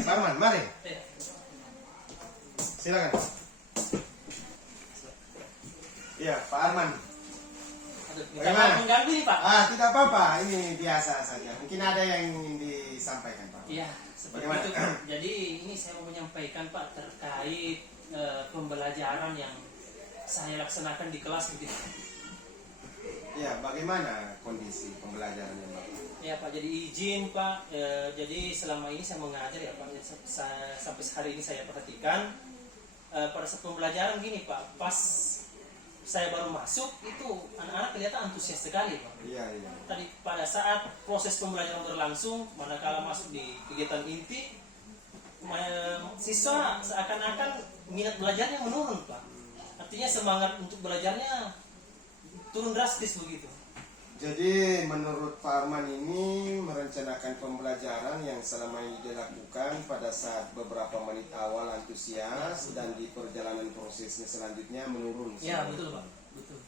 Pak Arman, mari. Silakan. Iya, Pak Arman. Bagaimana? Mengganggu nih Pak. Tidak apa-apa, ini biasa saja. Mungkin ada yang ingin disampaikan, Pak. Iya, seperti itu. Jadi ini saya mau menyampaikan Pak terkait pembelajaran yang saya laksanakan di kelas gitu. Ya, bagaimana kondisi pembelajarannya, Pak? Ya Pak, jadi izin Pak. Jadi selama ini saya mengajar ya Pak. Sampai hari ini saya perhatikan pada saat pembelajaran gini Pak. Pas saya baru masuk itu anak-anak kelihatan antusias sekali Pak. Iya, iya. Tadi pada saat proses pembelajaran berlangsung, manakala masuk di kegiatan inti, siswa seakan-akan minat belajarnya menurun Pak. Artinya semangat untuk belajarnya turun drastis begitu. Jadi menurut Pak Arman ini merencanakan pembelajaran yang selama ini dilakukan pada saat beberapa menit awal antusias dan di perjalanan prosesnya selanjutnya menurun. Ya betul Pak, betul.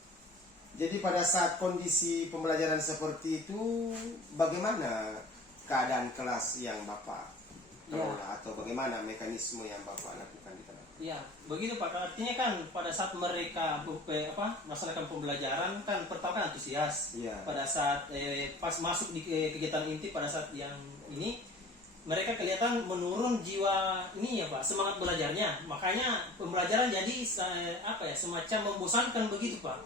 Jadi pada saat kondisi pembelajaran seperti itu, bagaimana keadaan kelas yang Bapak kelola atau bagaimana mekanisme yang Bapak lakukan di tengah? Ya, begitu Pak. Artinya kan pada saat mereka melaksanakan pembelajaran kan pertama kan antusias. Ya. Pada saat pas masuk di kegiatan inti pada saat yang ini mereka kelihatan menurun jiwa ini ya Pak, semangat belajarnya. Makanya pembelajaran jadi semacam membosankan begitu Pak.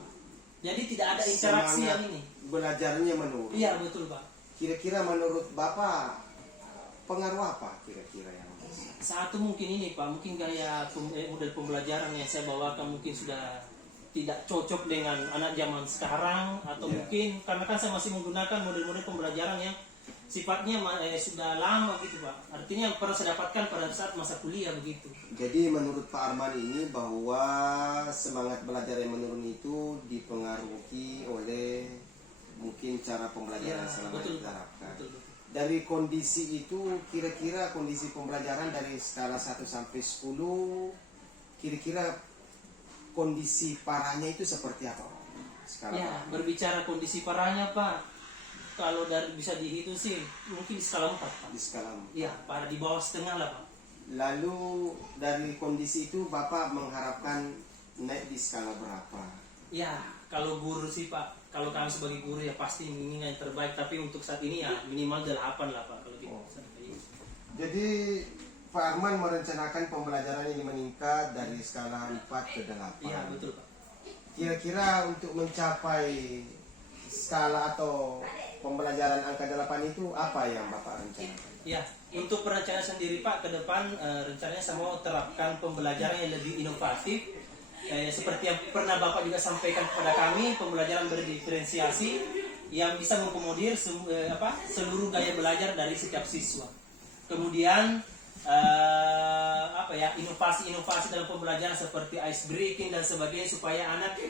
Jadi tidak ada interaksi Semangat yang ini. Belajarnya menurun. Iya betul Pak. Kira-kira menurut Bapak pengaruh apa kira-kira yang Satu mungkin ini Pak, mungkin gaya model pembelajaran yang saya bawakan mungkin sudah tidak cocok dengan anak zaman sekarang atau mungkin karena kan saya masih menggunakan model-model pembelajaran yang sifatnya sudah lama gitu Pak. Artinya yang pernah saya dapatkan pada saat masa kuliah begitu. Jadi menurut Pak Arman ini bahwa semangat belajar yang menurun itu dipengaruhi oleh mungkin cara pembelajaran selama diterapkan. Betul. Dari kondisi itu kira-kira kondisi pembelajaran dari skala 1 sampai 10 kira-kira kondisi parahnya itu seperti apa? Berbicara kondisi parahnya Pak, kalau bisa dihitung sih mungkin di skala 4 Pak. Di skala 4. Iya, parah di bawah setengah lah Pak. Lalu dari kondisi itu Bapak mengharapkan naik di skala berapa? Ya, kalau guru sih Pak, kalau kami sebagai guru ya pasti ingin yang terbaik, tapi untuk saat ini ya minimal 8 lah Pak kalau gitu. Jadi Pak Arman merencanakan pembelajaran ini meningkat dari skala 4 ke 8. Iya betul Pak. Kira-kira untuk mencapai skala atau pembelajaran angka 8 itu apa yang Bapak rencanakan? Ya, untuk perencanaan sendiri Pak ke depan rencananya saya mau terapkan pembelajaran yang lebih inovatif. Seperti yang pernah Bapak juga sampaikan kepada kami, pembelajaran berdiferensiasi yang bisa mengakomodir seluruh gaya belajar dari setiap siswa. Kemudian inovasi-inovasi dalam pembelajaran seperti ice breaking dan sebagainya supaya anak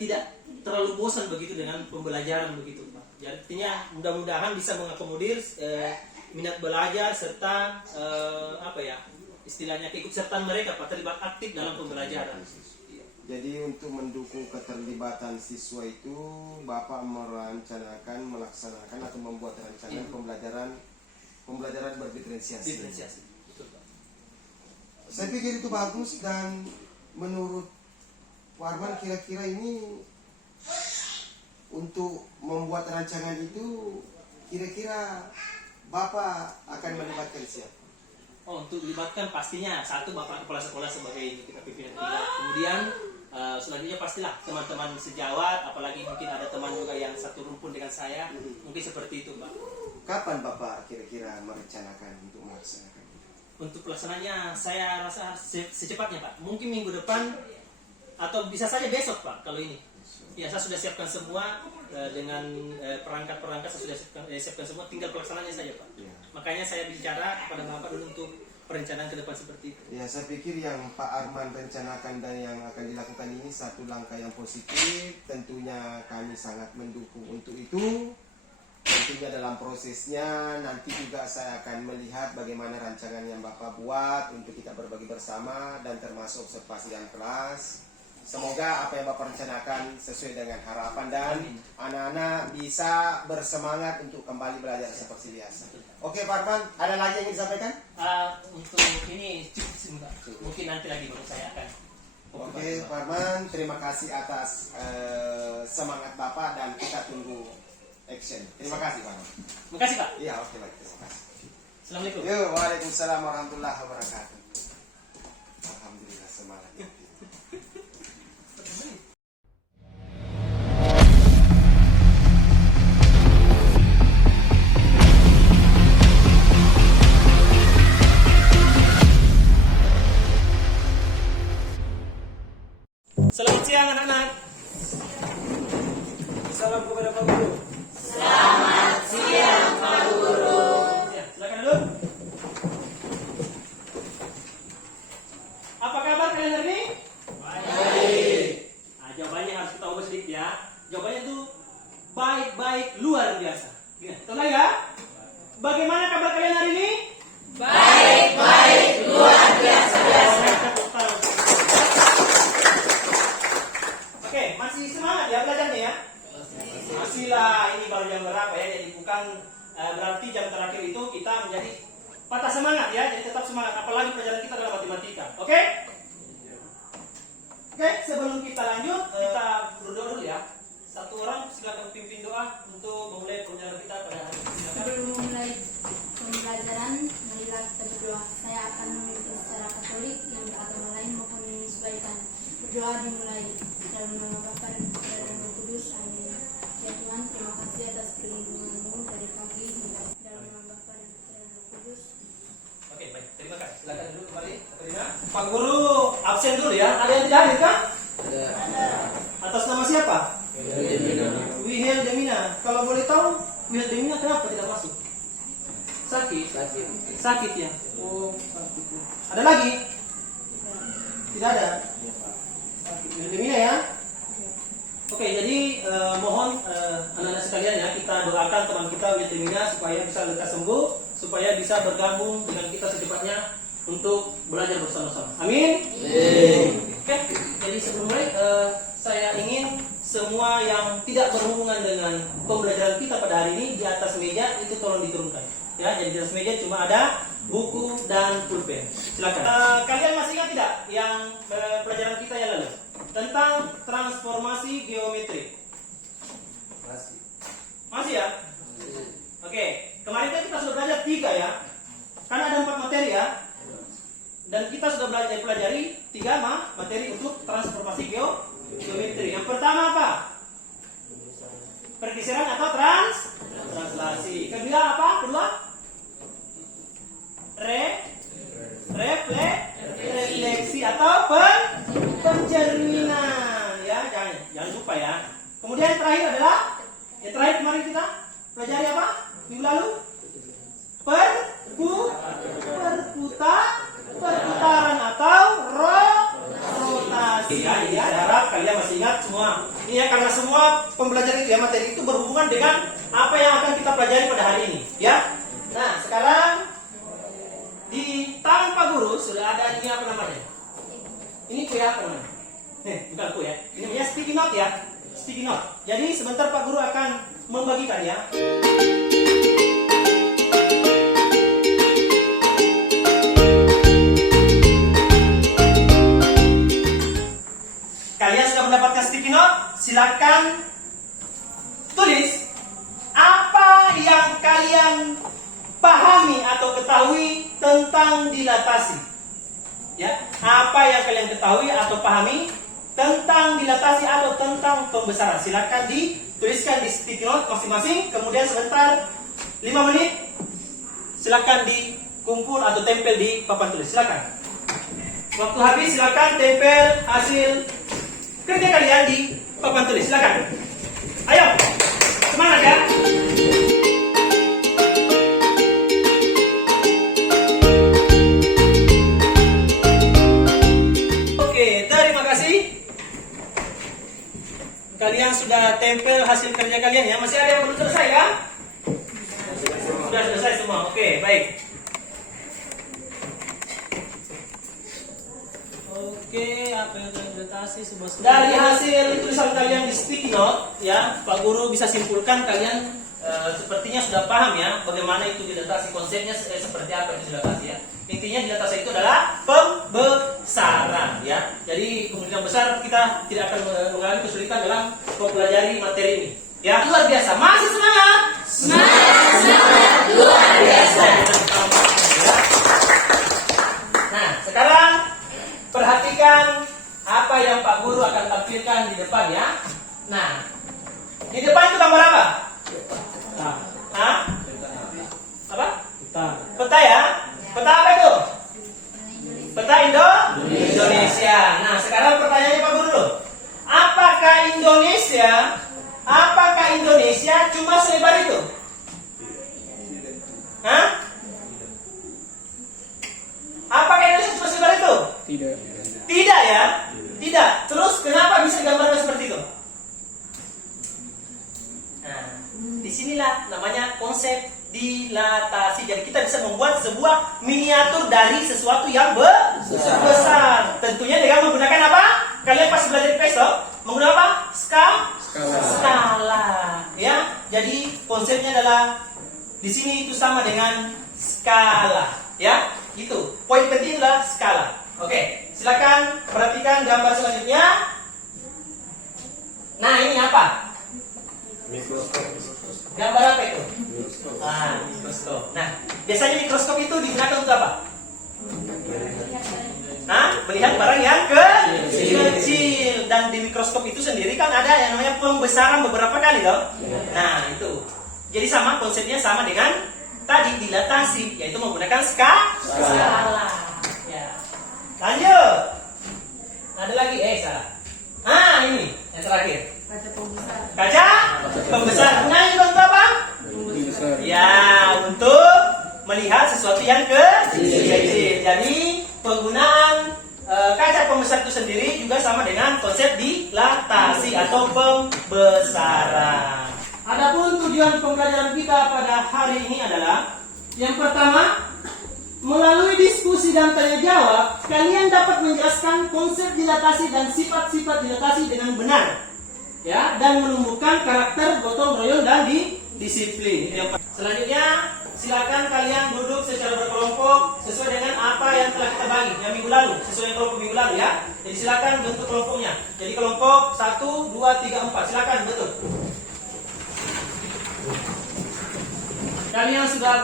tidak terlalu bosan begitu dengan pembelajaran begitu Pak. Jadi artinya mudah-mudahan bisa mengakomodir minat belajar serta istilahnya keikutsertaan mereka Pak, terlibat aktif dalam pembelajaran. Jadi untuk mendukung keterlibatan siswa itu Bapak melaksanakan atau membuat rancangan pembelajaran berdiferensiasi. Betul Pak. Saya pikir itu bagus dan menurut Pak Arman kira-kira ini untuk membuat rancangan itu kira-kira Bapak akan melibatkan siapa? Untuk dilibatkan pastinya satu Bapak Kepala Sekolah sebagai kita pimpinan tingkat. Kemudian selanjutnya pastilah teman-teman sejawat, apalagi mungkin ada teman juga yang satu rumpun dengan saya, mungkin seperti itu Pak. Kapan Bapak kira-kira merencanakan untuk melaksanakan itu? Untuk pelaksananya saya rasa secepatnya Pak, mungkin minggu depan atau bisa saja besok Pak kalau ini. Ya saya sudah siapkan semua dengan perangkat-perangkat saya sudah siapkan semua, tinggal pelaksanaannya saja Pak. Ya. Makanya saya bicara kepada Bapak dulu untuk perencanaan ke depan seperti itu. Ya saya pikir yang Pak Arman rencanakan dan yang akan dilakukan ini satu langkah yang positif. Tentunya kami sangat mendukung untuk itu. Tentunya dalam prosesnya nanti juga saya akan melihat bagaimana rancangan yang Bapak buat untuk kita berbagi bersama dan termasuk observasi dan kelas. Semoga apa yang Bapak rencanakan sesuai dengan harapan dan anak-anak bisa bersemangat untuk kembali belajar seperti biasa. Oke Pak Arman, ada lagi yang ingin disampaikan? ini cukup sih, Pak. Mungkin nanti lagi baru saya akan. Oke, Pak Arman, terima kasih atas semangat Bapak dan kita tunggu action. Terima kasih, Pak Arman. Terima kasih, Pak. Iya, oke baik, terima kasih. Assalamualaikum. Yo, waalaikumsalam warahmatullahi wabarakatuh. Alhamdulillah semangatnya. Selamat siang anak-anak. Salam kepada Pak Guru. Ya, silakan dulu. Apa kabar kalian hari ini? Baik. Nah, jawabannya harus kita ubah sedikit ya. Jawabannya itu baik-baik luar biasa. Ya, betul ya? Bagaimana kabar kalian hari ini? Baik-baik luar biasa. Oke, masih semangat ya belajarnya ya? Masih lah, ini baru jam berapa ya? Jadi bukan berarti jam terakhir itu kita menjadi patah semangat ya, jadi tetap semangat. Apalagi pelajaran kita adalah matematika, oke? Oke, sebelum kita lanjut, kita berdoa dulu ya. Satu orang silakan pimpin doa untuk memulai pelajaran kita pada hari ini. Silakan. Sebelum memulai pembelajaran, marilah kita berdoa. Saya akan memimpin secara Katolik yang beragama lain mohon menyesuaikan. Berdoa dimulai dalam nama Bapa dan Putra dan Roh Kudus. Amin. Ya Tuhan, terima kasih atas perlindungan-Mu dari pagi hingga dalam nama Bapa dan Putra dan Roh Kudus. Oke, baik. Terima kasih. Silakan dulu kembali. Pak Guru absen dulu ya. Ada yang tidak hadir kan? Ada. Atas nama siapa? Wihel Demina. Kalau boleh tahu, Wihel Demina kenapa tidak masuk? Sakit. Sakit ya. Oh, sakit. Ya. Ada lagi? Tidak ada. Sakit. Wihel Demina ya. Oke, jadi mohon anak-anak sekalian ya, kita doakan teman kita Wihel Demina supaya bisa lekas sembuh, supaya bisa bergabung dengan kita secepatnya untuk belajar bersama-sama. Amin. Oke, jadi sebelum mulai saya ingin semua yang tidak berhubungan dengan pembelajaran kita pada hari ini di atas meja itu tolong diturunkan. Ya, jadi di atas meja cuma ada buku dan pulpen. Silakan. Kalian masih ingat tidak yang pelajaran kita yang lalu tentang transformasi geometri? Masih ya? Oke, kemarin kan kita sudah belajar 3 ya. Kan ada 4 materi ya. Dan kita sudah pelajari 3 materi untuk transformasi geometri. Yang pertama apa? Pergeseran atau translasi. Kedua apa? Kedua? Refleksi atau pencerminan. Ya, jangan lupa ya. Kemudian yang terakhir adalah yang terakhir kemarin kita pelajari apa? Minggu lalu? Perputaran atau rotasi. Ya, jadi saya harap kalian masih ingat semua. Ini ya, karena semua pembelajaran itu ya, materi itu berhubungan dengan apa yang akan kita pelajari pada hari ini. Ya. Nah, sekarang di tangan Pak Guru sudah ada ini apa namanya? Ini kue apa namanya? Bukan kue ya. Ini namanya sticky note ya. Sticky note. Jadi sebentar Pak Guru akan membagikan ya. Kalian sudah mendapatkan sticky note? Silakan tulis apa yang kalian pahami atau ketahui tentang dilatasi. Ya, apa yang kalian ketahui atau pahami tentang dilatasi atau tentang pembesaran. Silakan dituliskan di sticky note masing-masing. Kemudian sebentar 5 menit silakan dikumpul atau tempel di papan tulis. Silakan. Waktu habis silakan tempel hasil kerja kalian di papan tulis. Silakan. Ayo, semangat ya. Oke, terima kasih. Kalian sudah tempel hasil kerja kalian ya. Masih ada yang belum selesai ya? Sudah selesai semua. Oke, baik. Oke, apa yang interpretasi sebuah dari hasil tulisan kalian di sticky note ya, Pak Guru bisa simpulkan kalian sepertinya sudah paham ya bagaimana itu dilatasi, konsepnya seperti apa itu dilatasi ya. Intinya dilatasi itu adalah kemungkinan besar kita tidak akan mengalami kesulitan dalam mempelajari materi ini. Ya, luar biasa. Masih semangat? Semangat, luar biasa. Nah, sekarang perhatikan apa yang Pak Guru akan tampilkan di depan ya. Nah, di depan itu gambar apa? Hah? Apa? Peta ya? Peta apa itu? Peta Indonesia. Nah, sekarang pertanyaannya Pak Guru. Apakah Indonesia cuma selebar itu? Hah? Apakah Indonesia cuma selebar itu? Tidak ya? Tidak. Terus kenapa bisa digambarkan seperti itu? Nah, disinilah namanya konsep dilatasi. Jadi kita bisa membuat sebuah miniatur dari sesuatu yang besar. Tentunya dengan menggunakan apa? Kalian pasti belajar di PES menggunakan apa? Skala. Ya. Jadi konsepnya adalah di sini itu sama dengan skala. Ya. Itu. Poin penting adalah skala. Oke, silakan perhatikan gambar selanjutnya. Nah, ini apa? Gambar apa itu? Mikroskop. Nah, biasanya mikroskop itu digunakan untuk apa? Melihat barang yang kecil. Dan di mikroskop itu sendiri kan ada yang namanya pembesaran beberapa kali loh. Nah, itu. Jadi sama konsepnya sama dengan tadi dilatasi, yaitu menggunakan skala. Ya. Lanjut. Ada lagi, salah. Ini yang terakhir. Kaca pembesar. Nah, itu untuk apa? Ya, untuk melihat sesuatu yang kecil. Jadi penggunaan kaca pembesar itu sendiri juga sama dengan konsep dilatasi atau pembesaran. Adapun tujuan pembelajaran kita pada hari ini adalah yang pertama, melalui diskusi dan tanya jawab, kalian dapat menjelaskan konsep dilatasi dan sifat-sifat dilatasi dengan benar. Ya, dan menumbuhkan karakter gotong royong dan disiplin. Selanjutnya, silakan kalian duduk secara berkelompok sesuai dengan apa yang telah kita bagi yang minggu lalu, sesuai kelompok minggu lalu ya. Jadi silakan bentuk kelompoknya. Jadi kelompok 1, 2, 3, 4. Silakan bentuk. Kalian sudah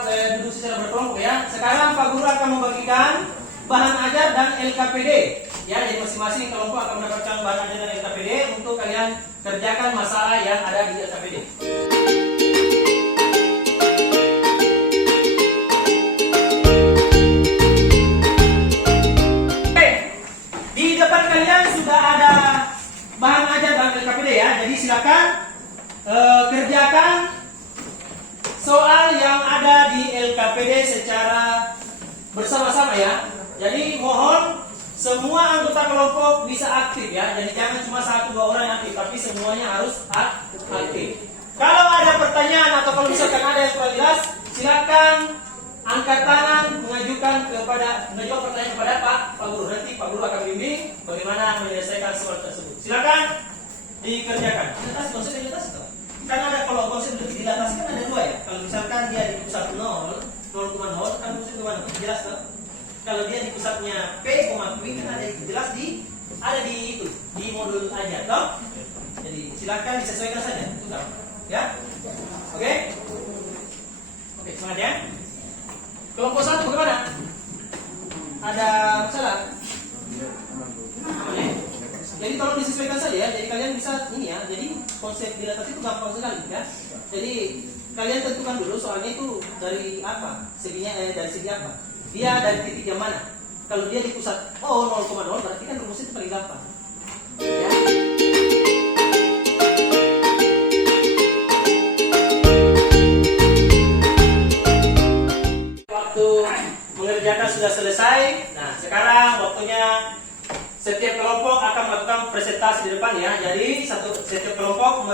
duduk secara berkelompok ya. Sekarang Pak Guru akan membagikan bahan ajar dan LKPD. Ya, jadi masing-masing kelompok akan mendapatkan bahan ajar dan LKPD untuk kalian kerjakan masalah yang ada di LKPD. Oke, di depan kalian sudah ada bahan ajar dan LKPD ya. Jadi silakan kerjakan soal yang ada di LKPD secara bersama-sama ya. Jadi mohon semua anggota kelompok bisa aktif ya. Jadi jangan cuma 1-2 orang yang aktif, tapi semuanya harus aktif. Kalau ada pertanyaan atau kalau misalkan ada yang kurang jelas, silakan angkat tangan mengajukan pertanyaan kepada Pak Guru. Nanti Pak Guru akan bimbing bagaimana menyelesaikan soal tersebut. Silakan dikerjakan. Konsep dilatasi itu. Karena ada kalau konsep dilatasi kan ada 2 ya. Kalau misalkan dia di pusat 0,0 kan konsep gimana? Jelas kan? Kalau dia di pusatnya P, Q kan ada jelas ada di itu di modul aja, toh. Jadi silakan disesuaikan saja, sudah. Ya, oke, semangat ya. Kelompok 1 bagaimana? Ada masalah? Jadi tolong disesuaikan saja ya. Jadi kalian bisa ini ya. Jadi konsep dilatasi itu gampang sekali ya. Jadi kalian tentukan dulu soalnya itu dari apa? Seginya dari segi apa? Dia dari titik yang mana? Kalau dia di pusat 0,0 berarti kan rumusnya itu paling gampang. Ya. Waktu mengerjakan sudah selesai. Nah, sekarang waktunya setiap kelompok akan melakukan presentasi di depan ya. Jadi setiap kelompok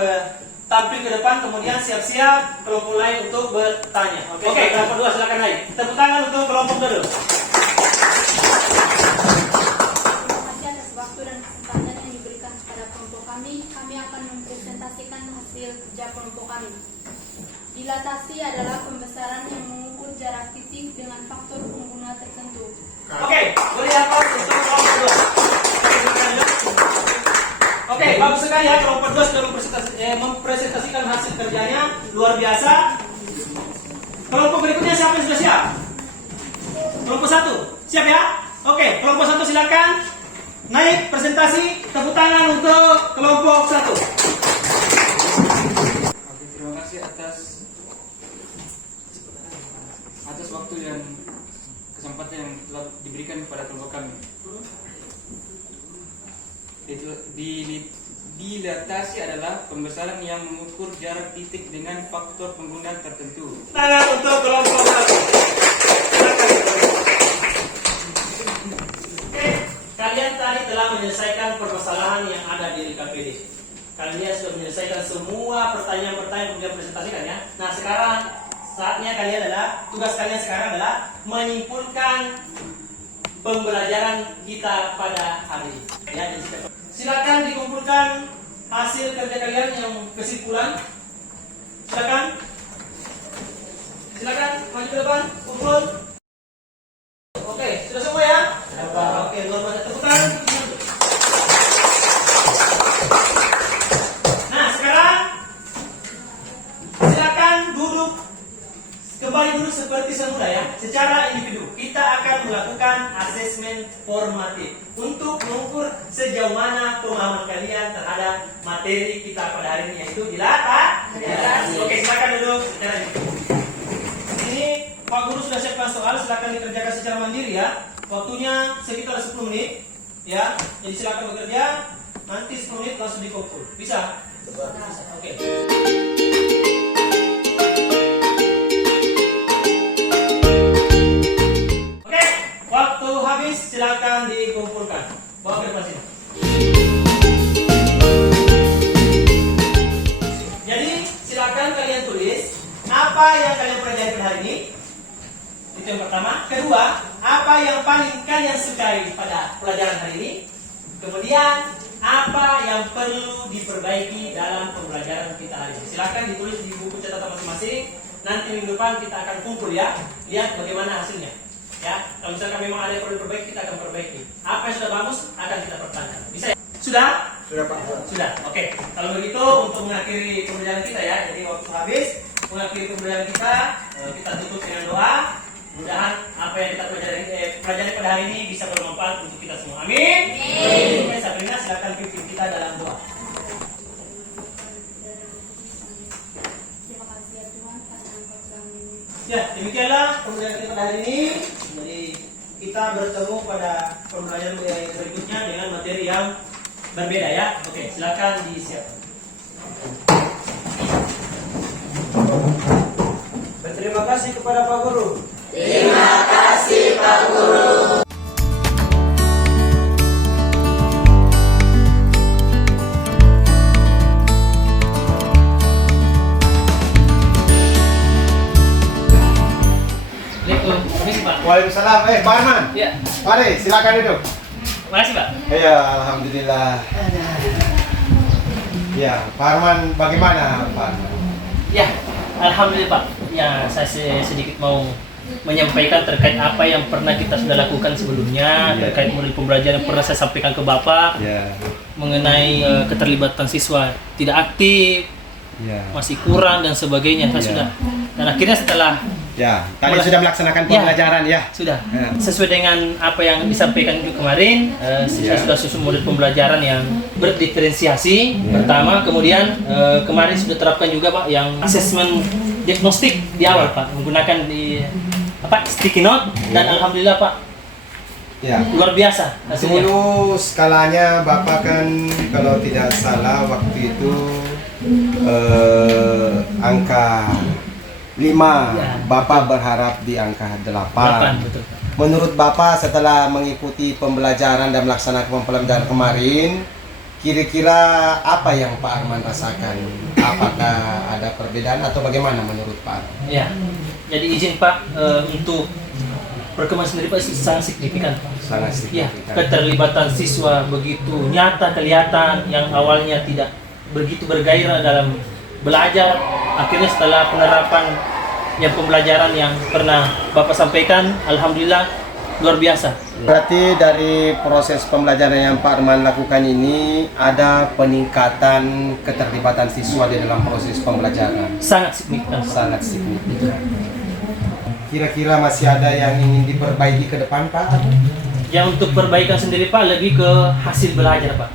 tampil ke depan, kemudian siap-siap kelompok lain untuk bertanya. Oke, kelompok 2 silakan naik. Tepuk tangan untuk kelompok dulu. Terima kasih atas waktu dan kesempatan yang diberikan kepada kelompok kami. Kami akan mempresentasikan hasil kerja kelompok kami. Dilatasi adalah pembesaran yang mengukur jarak titik dengan faktor pengguna tertentu. Oke, beri aplaus untuk kelompok 2. kerjanya luar biasa. Kelompok berikutnya siapa yang sudah siap? Kelompok 1 siap ya? Oke, kelompok 1 silakan naik presentasi. Tepuk tangan untuk kelompok 1. Oke, terima kasih atas waktu dan kesempatan yang telah diberikan kepada kelompok kami. Dilatasi adalah pembesaran yang mengukur jarak titik dengan faktor penggunaan tertentu. Tangan untuk kelompok 1. Oke, kalian tadi telah menyelesaikan permasalahan yang ada di LKPD. Kalian sudah menyelesaikan semua pertanyaan-pertanyaan yang presentasikan ya. Nah sekarang saatnya tugas kalian sekarang adalah menyimpulkan pembelajaran kita pada hari ini. Ya, silakan dikumpulkan hasil kerja kalian yang kesimpulan. Silakan maju ke depan, kumpul. Oke, sudah semua ya? Oke, luar biasa, tepuk tangan. Nah, sekarang silakan kembali duduk seperti semula ya. Secara individu, kita akan melakukan asesmen formatif untuk mengukur sejauh mana pemahaman kalian terhadap materi kita pada hari ini, yaitu dilatasi. Oke, silakan duduk secara individu. Ini Pak Guru sudah siapkan soal, silakan dikerjakan secara mandiri ya. Waktunya sekitar 10 menit ya. Jadi silakan bekerja. Nanti 10 menit langsung dikumpul. Bisa? Oke. Waktu habis, silakan dikumpulkan. Bawa ke depan sini. Jadi silakan kalian tulis apa yang kalian pelajari pada hari ini. Itu yang pertama. Kedua, apa yang paling kalian sukai pada pelajaran hari ini. Kemudian apa yang perlu diperbaiki dalam pembelajaran kita hari ini. Silakan ditulis di buku catatan masing-masing. Nanti minggu depan kita akan kumpul ya. Lihat bagaimana hasilnya. Ya, kalau misalkan memang ada yang perlu diperbaiki, kita akan perbaiki. Apa yang sudah bagus akan kita pertahankan. Bisa ya? Sudah? Sudah Pak. Sudah. Oke. Kalau begitu untuk mengakhiri pembelajaran kita ya. Jadi waktu habis mengakhiri pembelajaran kita tutup dengan doa. Mudah-mudahan apa yang kita pelajari pada hari ini bisa bermanfaat untuk kita semua. Amin. Amin. Sabrina, silakan pimpin kita dalam doa. Terima kasih ya Tuhan atas angkat kami. Ya, demikianlah pembelajaran kita pada hari ini. Jadi kita bertemu pada pembelajaran yang berikutnya dengan materi yang berbeda ya. Oke, silakan disiapkan. Terima kasih kepada Pak Guru. Terima kasih Pak Guru. Waalaikumsalam. Pak Arman. Ya, Mari, silakan duduk. makasih Pak. Iya, alhamdulillah. Ya, Pak Arman, bagaimana Pak Arman? Ya, alhamdulillah Pak. Ya, saya sedikit mau menyampaikan terkait apa yang pernah kita sudah lakukan sebelumnya, Ya. terkait model pembelajaran yang pernah saya sampaikan ke Bapak Ya, mengenai keterlibatan siswa tidak aktif, ya. masih kurang dan sebagainya. Saya Ya. sudah, dan akhirnya setelah Ya, tadi sudah melaksanakan pembelajaran ya. sudah Ya. sesuai dengan apa yang disampaikan kemarin, saya Ya. sudah susun model pembelajaran yang berdiferensiasi Ya. pertama, kemudian kemarin sudah terapkan juga Pak yang asesmen diagnostik di awal Pak, menggunakan sticky note dan Ya. alhamdulillah Pak Ya. luar biasa hasilnya. Dulu skalanya Bapak kan kalau tidak salah waktu itu angka 5, Ya. Bapak berharap di angka 8. 8, betul. Menurut Bapak setelah mengikuti pembelajaran dan melaksanakan pembelajaran kemarin, kira-kira apa yang Pak Arman rasakan? Apakah ada perbedaan atau bagaimana menurut Pak Arman? Ya, jadi izin Pak untuk perkembangan sendiri Pak sangat signifikan Pak. Sangat Ya, signifikan. keterlibatan siswa begitu nyata kelihatan, yang awalnya tidak begitu bergairah dalam belajar, akhirnya setelah penerapan yang pembelajaran yang pernah Bapak sampaikan, alhamdulillah luar biasa. Berarti dari proses pembelajaran yang Pak Arman lakukan ini ada peningkatan keterlibatan siswa di dalam proses pembelajaran. Sangat signifikan. Pak. Sangat signifikan. Kira-kira masih ada yang ingin diperbaiki ke depan, Pak? Yang untuk perbaikan sendiri Pak lebih ke hasil belajar Pak.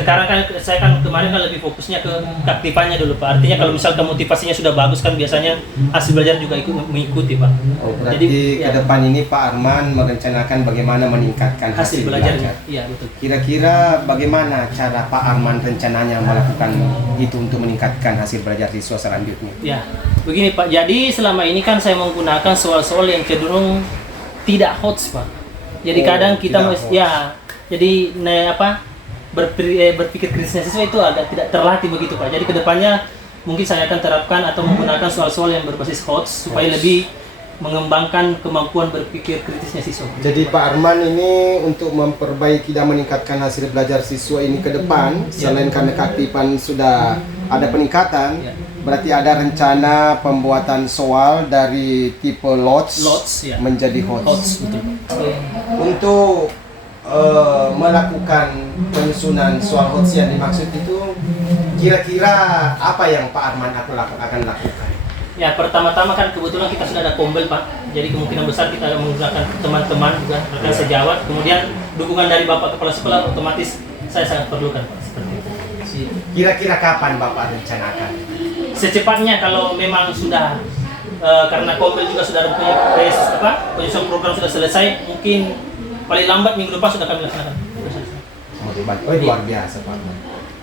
Sekarang kan saya kan kemarin kan lebih fokusnya ke keaktifannya dulu Pak. Artinya kalau misalkan motivasinya sudah bagus kan biasanya hasil belajar juga ikut mengikuti Pak. Oh, berarti Jadi, ke ya. depan ini Pak Arman merencanakan bagaimana meningkatkan hasil belajar. Iya betul. Kira-kira bagaimana cara Pak Arman rencananya melakukan itu untuk meningkatkan hasil belajar siswa selanjutnya? Ya, begini Pak. Jadi selama ini kan saya menggunakan soal-soal yang cenderung tidak hots Pak. Jadi kadang kita jadi berpikir kritisnya siswa itu agak tidak terlatih begitu Pak. Jadi kedepannya mungkin saya akan terapkan atau menggunakan soal-soal yang berbasis hots supaya lebih mengembangkan kemampuan berpikir kritisnya siswa. Jadi Pak Arman ini untuk memperbaiki dan meningkatkan hasil belajar siswa ini ke depan, selain karena keaktifan sudah ada peningkatan, berarti ada rencana pembuatan soal dari tipe lots menjadi hots. Hots betul. Untuk melakukan penyusunan soal hots yang dimaksud itu, kira-kira apa yang Pak Arman akan lakukan? Ya pertama-tama kan kebetulan kita sudah ada kombel Pak. Jadi kemungkinan besar kita akan menggunakan teman-teman juga rekan sejawat. Kemudian dukungan dari Bapak Kepala Sekolah otomatis saya sangat perlukan Pak. Seperti itu. Kira-kira kapan Bapak rencanakan? Secepatnya kalau memang sudah karena kombel juga sudah ada penyusunan program sudah selesai, mungkin paling lambat minggu depan sudah kami laksanakan. Oh, luar biasa Pak Arman.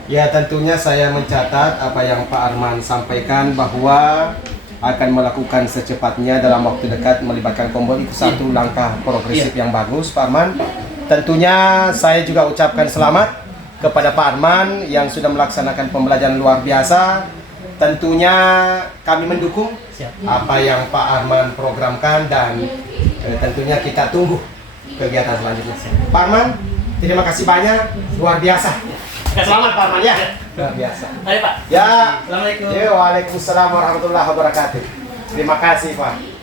Ya tentunya saya mencatat apa yang Pak Arman sampaikan bahwa akan melakukan secepatnya dalam waktu dekat melibatkan kombel, itu satu langkah progresif yang bagus Pak Arman. Tentunya saya juga ucapkan selamat kepada Pak Arman yang sudah melaksanakan pembelajaran luar biasa. Tentunya kami mendukung apa yang Pak Arman programkan dan tentunya kita tunggu kegiatan selanjutnya. Pak Arman, terima kasih banyak, luar biasa. Selamat Pak Arman ya. Luar biasa. Ayo Pak. Ya. Assalamualaikum. Waalaikumsalam warahmatullahi wabarakatuh. Terima kasih Pak.